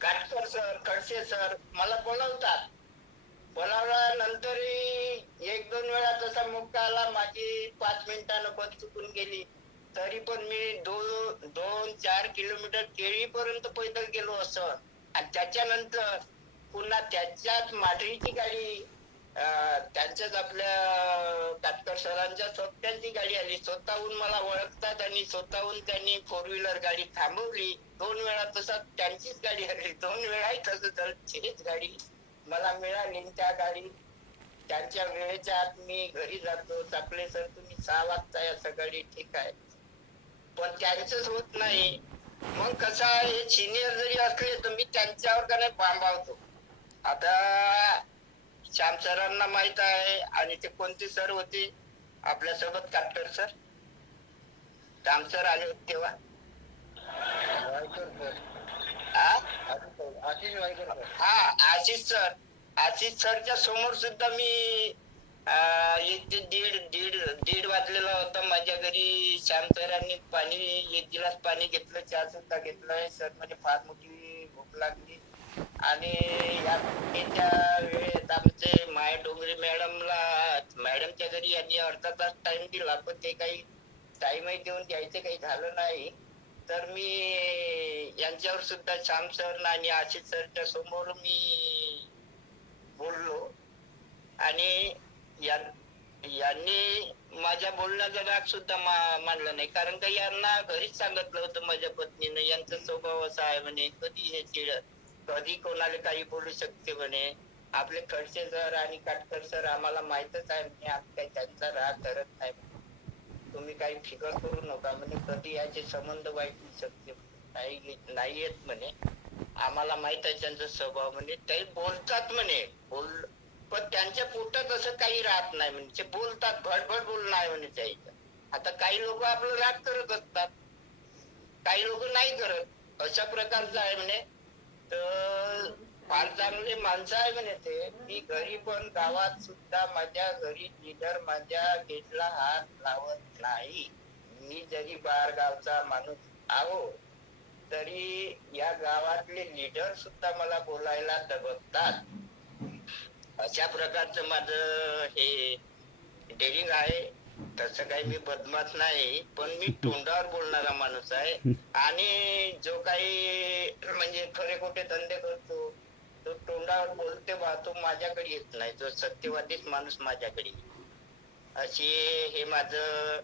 काटकर सर, खडसे सर मला बोलावल्यानंतरही 1-2 वेळा तसा मौका आला, माझी 5 मिनिटानं बस चुकून गेली तरी पण मी 2-4 किलोमीटर केळीपर्यंत पैदल गेलो असं. आणि त्याच्यानंतर पुन्हा त्याच्याच माढळीची गाडी, त्यांच्याच आपल्या काटकर सरांच्या स्वतःची गाडी आली. स्वतःहून मला ओळखतात आणि स्वतःहून त्यांनी 4 व्हीलर गाडी थांबवली. 2 वेळा तसा त्यांचीच गाडी आली, 2 वेळाही तसं तेच गाडी मला मिळाली. त्या गाडी त्यांच्या वेळेच्या आत मी घरी जातो. चापले सर तुम्ही 6 वाजता या सकाळी, ठीक आहे, पण त्यांचंच होत नाही. मग कसं आहे, सिनियर जरी असले तर मी त्यांच्यावर का नाही बांबावतो. आता श्याम सरांना माहित आहे. आणि ते कोणते सर होते आपल्यासोबत, काटकर सर, राम सर आले होते तेव्हा, आशिष सरच्या समोर सुद्धा मी 1 ते दीड वाजलेला होता माझ्या घरी. श्याम सरांनी पाणी 1 गिलास पाणी घेतलं, चहा सुद्धा घेतलाय. सर म्हणजे फार मोठी भूक लागली. आणि या वेळेत आमचे माया डोंगरे मॅडमच्या घरी यांनी अर्धा तास टाइम दिला, पण ते काही टाइमही देऊन द्यायचं काही झालं नाही. तर मी यांच्यावर सुद्धा श्याम सर आणि आशिष सरच्या समोर मी बोललो आणि यांनी माझ्या बोलण्याचा राग सुद्धा मानला नाही, कारण का यांना घरीच सांगितलं होतं माझ्या पत्नीनं, यांचा स्वभाव असा आहे म्हणे, कधी हे कधी कोणाला काही बोलू शकते म्हणे. आपले खडसे सर आणि काटकर सर आम्हाला माहितच आहे म्हणे, आम्ही काही त्यांचा राग धरत नाही, तुम्ही काही फिकर करू नका म्हणे, कधी याचे संबंध वाईट होऊ शकते काही नाही येत म्हणे, आम्हाला माहित आहे त्यांचा स्वभाव म्हणे, ते बोलतात म्हणे, पण त्यांच्या पोटात असं काही राहत नाही म्हणजे, ते बोलतात, भडभड बोलणं आहे म्हणे त्याचं. आता काही लोक आपलं राग करत असतात, काही लोक नाही करत, अशा प्रकारचं आहे म्हणे. तर फार चांगले माणसं आहे म्हणे ते. मी घरी पण गावात सुद्धा माझ्या घरी लीडर माझ्या गेटला हात लावत नाही. मी जरी बाहेर गावचा माणूस आहो तरी या गावातले लीडर सुद्धा मला बोलायला दबकतात. अशा प्रकारचं माझं हे डेअरिंग आहे. तसं काही मी बदमाश नाही, पण मी तोंडावर बोलणारा माणूस आहे. आणि जो काही म्हणजे खरे खोटे धंदे करतो तो तोंडावर बोलते बा, तो माझ्याकडे येत नाही, जो सत्यवादीच माणूस माझ्याकडे, अशी हे माझं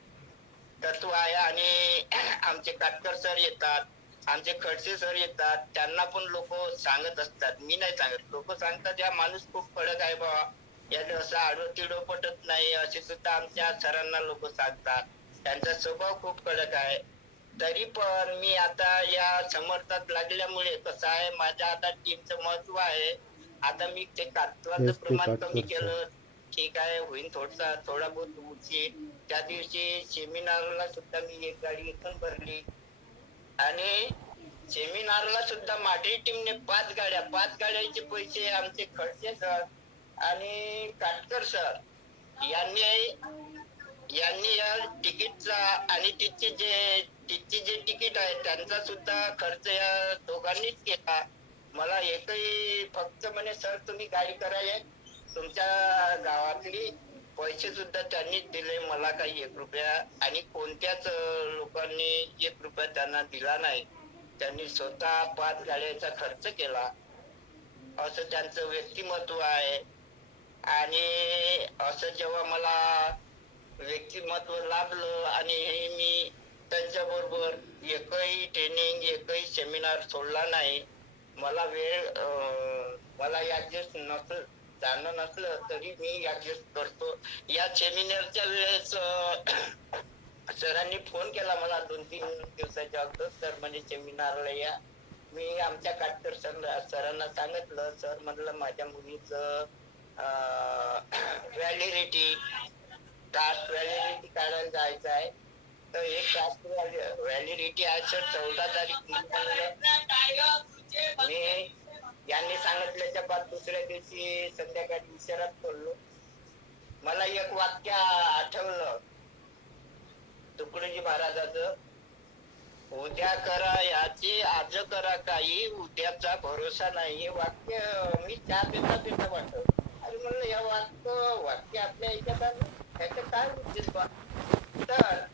तत्व आहे. आणि आमचे काटकर सर येतात, आमचे खडसे सर येतात, त्यांना पण लोक सांगत असतात, मी नाही सांगत, लोक सांगतात या माणूस खूप कडक आहे बा, याला असं आडवं तिडवं पटत नाही, असे सुद्धा आमच्या सरांना लोक सांगतात, त्यांचा स्वभाव खूप कडक आहे. तरी पण मी आता या समर्थात लागल्यामुळे कसं आहे, माझ्या आता टीमचं महत्व आहे. आता मी ते कातवाचं प्रमाण कमी केलं, ठीक आहे, होईल थोडा बहुत उशीर. त्या दिवशी सेमिनारला सुद्धा मी एक गाडी इथून भरली आणि सेमिनारला सुद्धा माझी टीमने 5 गाड्याचे पैसे आमचे खडसे सर आणि काटकर सर यांनी या तिकीटचा आणि तिची जे तिकीट आहे त्यांचा सुद्धा खर्च या दोघांनीच केला. मला एकही फक्त म्हणे सर तुम्ही गाडी करायला, तुमच्या गावातली पैसे सुद्धा त्यांनीच दिले, मला काही 1 रुपया आणि कोणत्याच लोकांनी 1 रुपया त्यांना दिला नाही. त्यांनी स्वतः 5 गाड्याचा खर्च केला, असं त्यांचं व्यक्तिमत्व आहे. आणि असं जेव्हा मला व्यक्तिमत्व लाभलं आणि हे मी त्यांच्या बरोबर एकही ट्रेनिंग एकही सेमिनार सोडला नाही. मला मला ऍडजस्ट जाणं नसलं तरी मी ऍडजस्ट करतो. या सेमिनारच्या वेळेस सरांनी फोन केला मला 2-3 दिवसाच्या अगोदर, सर म्हणजे सेमिनारला या. मी आमच्या काटकर सरांना सांगितलं, सर म्हणलं माझ्या मुलीचं कास्ट व्हॅलिडिटी काढायला जायचं आहे, तर एक कास्ट व्हॅलिडिटी आहे सर 14 तारीख. मी यांनी सांगितल्याच्या बाद दुसऱ्या दिवशी संध्याकाळी विचारात पडलो. मला एक वाक्य आठवलं तुकडोजी महाराजाचं, उद्या करा याची आज करा काही, उद्याचा भरोसा नाही. हे वाक्य मी चहा पेता वाटत. अरे म्हणलं या वाक्य आपल्या ह्याच्यात आलं, त्याचं काय उद्देश बा. तर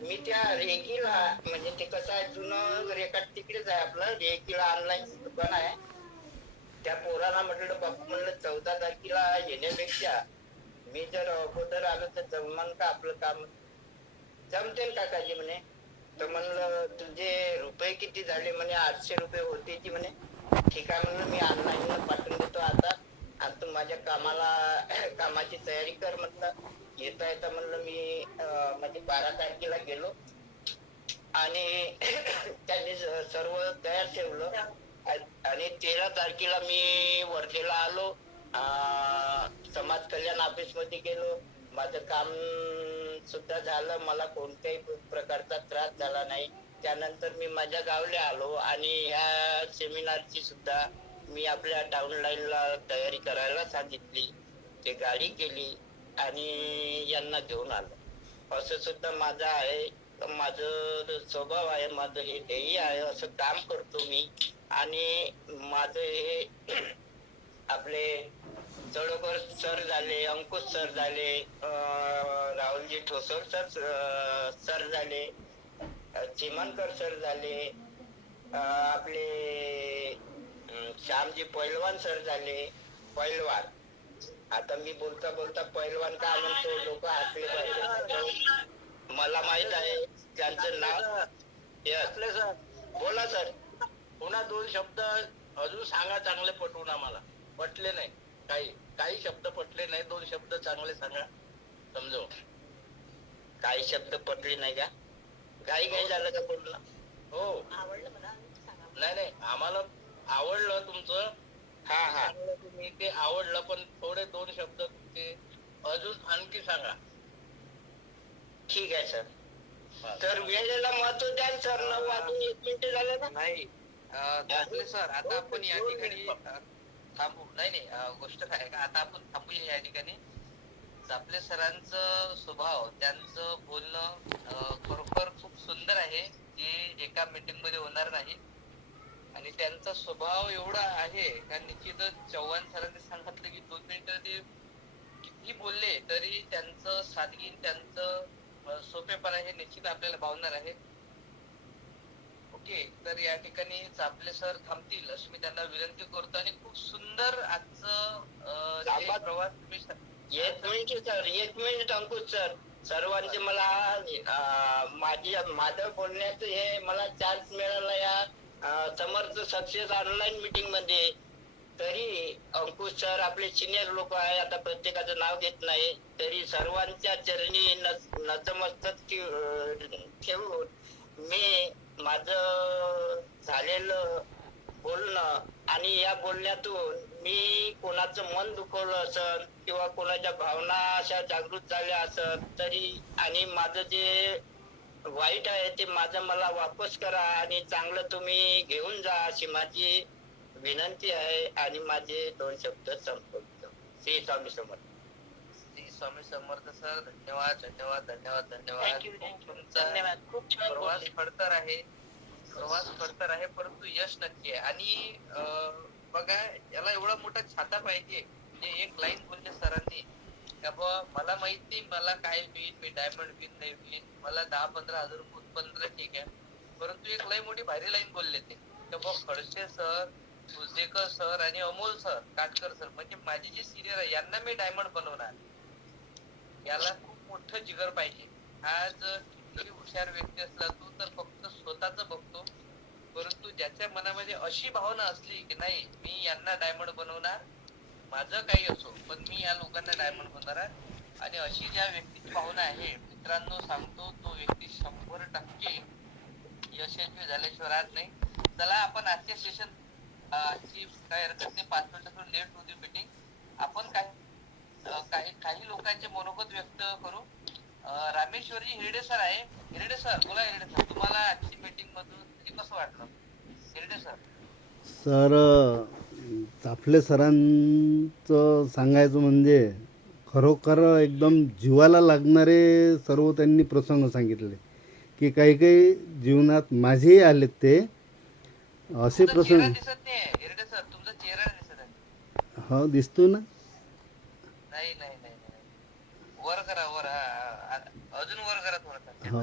मी त्या रेकीला, म्हणजे ते कसं आहे जुनं रेकॉर्ड तिकडेच आहे आपलं, रेकीला ऑनलाईन दुकान आहे, त्या पोराला म्हटलं बापू म्हणलं 14 तारखेला येण्यापेक्षा मी जर अगोदर आलो तर जमन का आपलं काम? जमते काकाजी म्हणे. तर म्हणलं तुझे रुपये किती झाले? म्हणे 800 रुपये होते की म्हणे. ठीक आहे म्हणलं, मी ऑनलाईन पाठवून देतो आता, आणि तू माझ्या कामाची तयारी कर म्हटलं. येता म्हणलं मी म्हणजे 12 तारखेला गेलो आणि त्यांनी सर्व तयार ठेवलं आणि 13 तारखेला मी वर्धेला आलो. समाज कल्याण ऑफिस मध्ये गेलो, माझं काम सुद्धा झालं, मला कोणत्याही प्रकारचा त्रास झाला नाही. त्यानंतर मी माझ्या गावला आलो आणि ह्या सेमिनारची सुद्धा मी आपल्या टाउन लाईनला तयारी करायला सांगितली. ते गाडी केली आणि यांना घेऊन आलो. असं सुद्धा माझं आहे, माझं स्वभाव आहे, माझं हे ध्येय आहे, असं काम करतो मी. आणि माझं हे आपले चढोकर सर झाले, अंकुश सर झाले, राहुलजी ठोसर सर झाले, चिमणकर सर झाले, आपले श्यामजी पैलवान सर झाले. पैलवान, आता मी बोलता बोलता पैलवान का म्हणतो, लोक हसले पाहिजे. मला माहित आहे त्यांचं नाव. आपले सर बोला सर. पुन्हा 2 शब्द अजून सांगा, चांगले पटवून. आम्हाला पटले नाही, काही शब्द पटले नाही. 2 शब्द चांगले सांगा, समजू. काही शब्द पटले नाही का? घाई झालं का बोलणं? हो, नाही, आम्हाला आवडलं तुमचं. हा, तुम्ही ते आवडलं, पण थोडे 2 शब्द तुमचे अजून आणखी सांगा. ठीक आहे सर. तर वेळेला महत्व द्या सर. 9:01 झाले ना? नाही आपले सर, आता आपण या ठिकाणी थांबू. नाही, गोष्ट काय आहे का, आता आपण थांबूया या ठिकाणी. आपले सरांचं स्वभाव, त्यांचं बोलणं खरोखर खूप सुंदर आहे, जे एका मीटिंग मध्ये होणार नाही. आणि त्यांचा स्वभाव एवढा आहे का निश्चितच चव्हाण सरांनी सांगितलं की 2 मिनिटं ते किती बोलले तरी त्यांचं सादगी, त्यांचं सोपेपणा हे निश्चित आपल्याला भावणार आहे. ओके, तर या ठिकाणी आपले सर थांबतील अशी मी त्यांना विनंती करतो. आणि खूप सुंदर आजचं प्रवास तुम्ही. एक मिनिट अंकुश सर. सर्वांचे मला माझं बोलण्याचं हे मला चान्स मिळाला या समर्थ सक्सेस ऑनलाईन मीटिंग मध्ये. तरी अंकुश सर आपले सिनियर लोक आहे, आता प्रत्येकाचं नाव घेत नाही, तरी सर्वांच्या चरणी नतमस्तक ठेवून मी माझं झालेलं बोलणं आणि या बोलण्यातून मी कोणाचं मन दुखवलं असेल किंवा कोणाच्या भावना अशा जागृत झाल्या असेल तरी, आणि माझं जे वाईट आहे ते माझं मला वापस करा आणि चांगलं तुम्ही घेऊन जा अशी माझी विनंती आहे. आणि माझे 2 शब्द संपवतो. श्री स्वामी समर्थ. श्री स्वामी समर्थ सर. धन्यवाद धन्यवाद धन्यवाद धन्यवाद. धन्यवाद. खूप छान प्रवास खडतर आहे, परंतु यश नक्की आहे. आणि बघा, याला एवढा मोठा छाता पाहिजे. जे एक लाईन बोलले सरांनी का बाबा मला माहिती मला काय होईल, मी डायमंड विन नाही होईल, मला 10-15 हजार रुपये उत्पन्न, ठीक आहे. परंतु एक लई मोठी भारी लाईन बोलले ते का बाबा खडसे सर, तुळजेकर सर आणि अमोल सर, काटकर सर, म्हणजे माझे जे सिनियर आहे यांना मी डायमंड बनवणार. याला खूप मोठं जिगर पाहिजे. आज किती हुशार व्यक्ती असला तू तर फक्त स्वतःच बघतो, परंतु ज्याच्या मनामध्ये अशी भावना असली की नाही मी यांना डायमंड बनवणार, माझं काही असो पण मी या लोकांना डायमंड बनवणार, आणि अशी ज्या व्यक्तीची भावना आहे मित्रांनो सांगतो, तो व्यक्ती 100% यशस्वी झाल्याशिवाय राहत नाही. चला आपण आजचे सेशन आजची काय हरकत नाही, 5 मिनिटातून लेट होती मीटिंग. आपण काही लोकांचे मनोगत व्यक्त करू. रामेश्वरजी हिरडे सर आहे. हिरडे सर बोला. हिरडे सर, तुम्हाला आजची मीटिंग मधून कसं वाटलं? हिरडे सर. सर आपले सरांचं सांगायचं म्हणजे खरोखर एकदम जीवाला लागणारे सर्व त्यांनी प्रसंग सांगितले की काही काही जीवनात माझेही आलेत ते असे प्रसंग. दिसत नाही हिरडे सर, तुमचा चेहरा दिसत आहे. हो दिसतो ना. नाही वर करा, वर. अजून वर करा थोडं. हो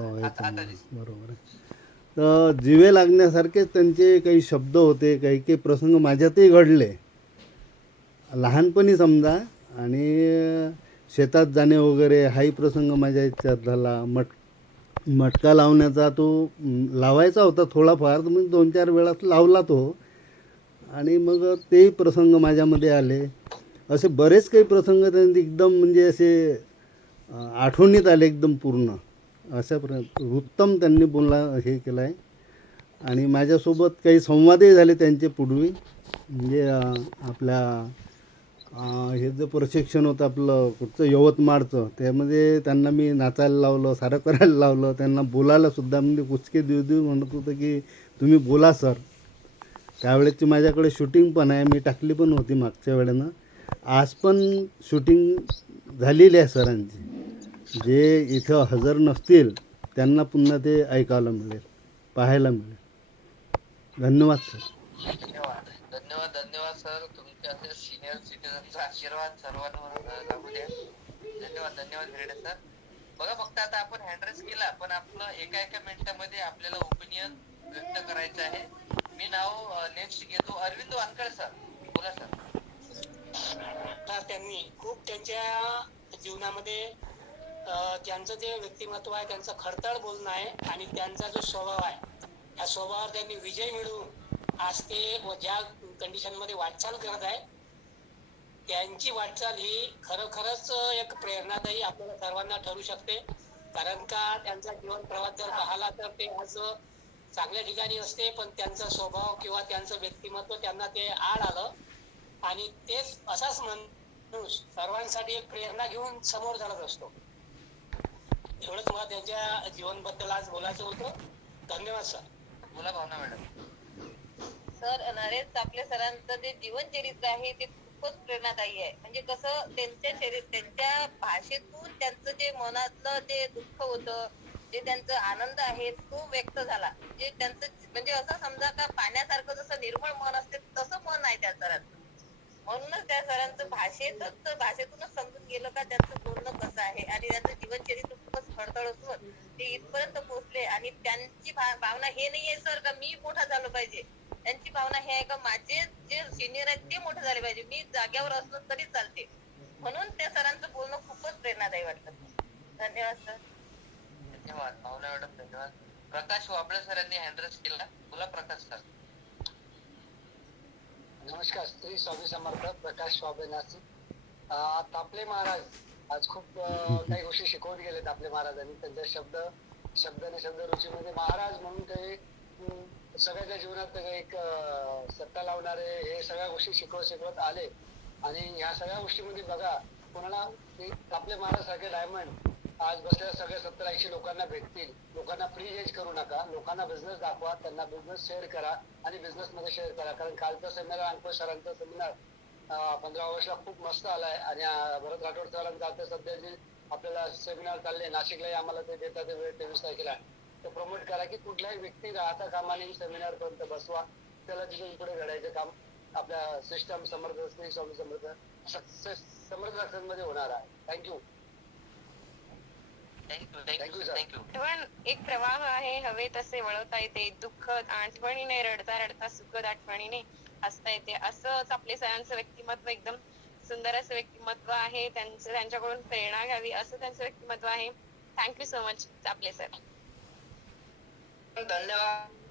बरोबर आहे. तर जिवे लागण्यासारखेच त्यांचे काही शब्द होते, काही काही प्रसंग माझ्यातही घडले लहानपणी समजा. आणि शेतात जाणे वगैरे हाही प्रसंग माझ्या याच्यात झाला. मटका लावण्याचा तो लावायचा होता थोडाफार, तर मी 2-4 वेळा लावला तो, आणि मग तेही प्रसंग माझ्यामध्ये आले. असे बरेच काही प्रसंग त्यांनी एकदम म्हणजे असे आठवणीत आले एकदम पूर्ण. अशा उत्तम त्यांनी बोलला हे केलं आहे. आणि माझ्यासोबत काही संवादही झाले त्यांचे पूर्वी, म्हणजे आपल्या हे जे प्रशिक्षण होतं आपलं कुठचं यवतमाळचं, त्यामध्ये त्यांना मी नाचायला लावलं, सारं करायला लावलं, त्यांना बोलायलासुद्धा म्हणजे कुचके देऊ म्हणत होतं की तुम्ही बोला सर. त्यावेळेची माझ्याकडे शूटिंग पण आहे, मी टाकली पण होती मागच्या वेळेनं. आज पण शूटिंग झालेली आहे सरांची. जे इथं हजर नसतील त्यांना पुन्हा ते ऐकायला मिळेल, पाहायला मिळेल. धन्यवाद सर. धन्यवाद सर. तुमच्या सिनियर सिटीजनचा आशीर्वाद सर्वांवर लागू द्या. धन्यवाद हिरडे सर. बघा फक्त आता आपण हँडरेस केला, पण आपलं एका मिनिटामध्ये आपल्याला ओपिनियन व्यक्त करायचं आहे. मी नाव नेक्स्ट घेतो अरविंद वानखडे सर. बोला सर. तर त्यांनी खूप त्यांच्या जीवनामध्ये त्यांचं जे व्यक्तिमत्व आहे, त्यांचं खडतळ बोलणं आहे आणि त्यांचा जो स्वभाव आहे, या स्वभावावर त्यांनी विजय मिळवून आज ते ज्या कंडिशन मध्ये वाटचाल करत आहे, त्यांची वाटचाल ही खरोखरच एक प्रेरणादायी आपल्याला सर्वांना ठरू शकते. कारण का त्यांचा जीवन प्रवास जर पाहिला तर ते आज चांगल्या ठिकाणी असते, पण त्यांचा स्वभाव किंवा त्यांचं व्यक्तिमत्व त्यांना ते आड आलं आणि तेच असाच माणूस सर्वांसाठी एक प्रेरणा घेऊन समोर चालत असतो. एवढंच मला त्यांच्या जीवनबद्दल आज बोलायचं होतं. धन्यवाद सर. बोला भावना मॅडम. सर नरेश चापले सरांचं जे जीवन चरित्र आहे ते खूपच प्रेरणादायी आहे. म्हणजे कसं त्यांच्या भाषेतून त्यांचं जे मनातलं जे दुःख होतं, जे त्यांचं आनंद आहे तो व्यक्त झाला. जे त्यांचं म्हणजे असं समजा का पाण्यासारखं जसं निर्मळ मन असते तसं मन आहे त्या सरांचं. म्हणूनच त्या सरांचं भाषेतूनच समजून गेलं का त्यांचं बोलणं कसं आहे आणि त्यांचं जीवनचरित्र खूपच खडतळ असून ते इथपर्यंत पोहोचले. आणि त्यांची भावना हे नाहीये सर का मी मोठा झालो पाहिजे, त्यांची भावना हे आहे का माझे जे सिनियर आहेत ते मोठे झाले पाहिजे, मी जाग्यावर असलो तरी चालते. म्हणून त्या सरांचं बोलणं खूपच प्रेरणादायी वाटलं. धन्यवाद सर. धन्यवाद भावना मॅडम. धन्यवाद. प्रकाश वाबळे सरांनी हँडरेस केला. बोला प्रकाश सर. नमस्कार. श्री स्वामी समर्थ. प्रकाश स्वामी नाशिक. तापले महाराज आज खूप काही गोष्टी शिकवून गेलेत आपले महाराजांनी. त्यांच्या शब्द आणि शब्द रुचीमध्ये महाराज म्हणून काही सगळ्याच्या जीवनात एक सत्ता लावणारे हे सगळ्या गोष्टी शिकवत आले. आणि ह्या सगळ्या गोष्टीमध्ये बघा कोणाला आपले महाराज सारखे डायमंड आज बसलेल्या सगळ्या 70-80 लोकांना भेटतील. लोकांना फ्री एज करू नका, लोकांना बिझनेस दाखवा, त्यांना बिझनेस शेअर करा आणि बिझनेस मध्ये शेअर करा. कारण कालचा सेमिनार अंकुश सरांचा सेमिनार 15 ऑगस्टला खूप मस्त आलाय आणि भरत राठोड सरांचा आता सध्या जे आपल्याला सेमिनार चालले नाशिकलाही आम्हाला ते देतात वेळ 23 तारखेला. तो प्रमोट करा की कुठल्याही व्यक्ती राहता कामा नये, सेमिनार पर्यंत बसवा, त्याला तिथून पुढे घडायचं काम आपल्या सिस्टम समर्थ श्री स्वामी समर्थ सक्सेस समर्थ मध्ये होणार आहे. थँक्यू. Thank you sir. थँक्यू. आठवण एक प्रवाह आहे, हवे तसे वळवता येते. दुःखद आठवणीने रडता रडता सुखद आठवणीने हसता येते. असंच आपले सरांचं व्यक्तिमत्व एकदम सुंदर असं व्यक्तिमत्व आहे. त्यांच्याकडून प्रेरणा घ्यावी असं त्यांचं व्यक्तिमत्व आहे. थँक्यू सो मच आपले सर. धन्यवाद.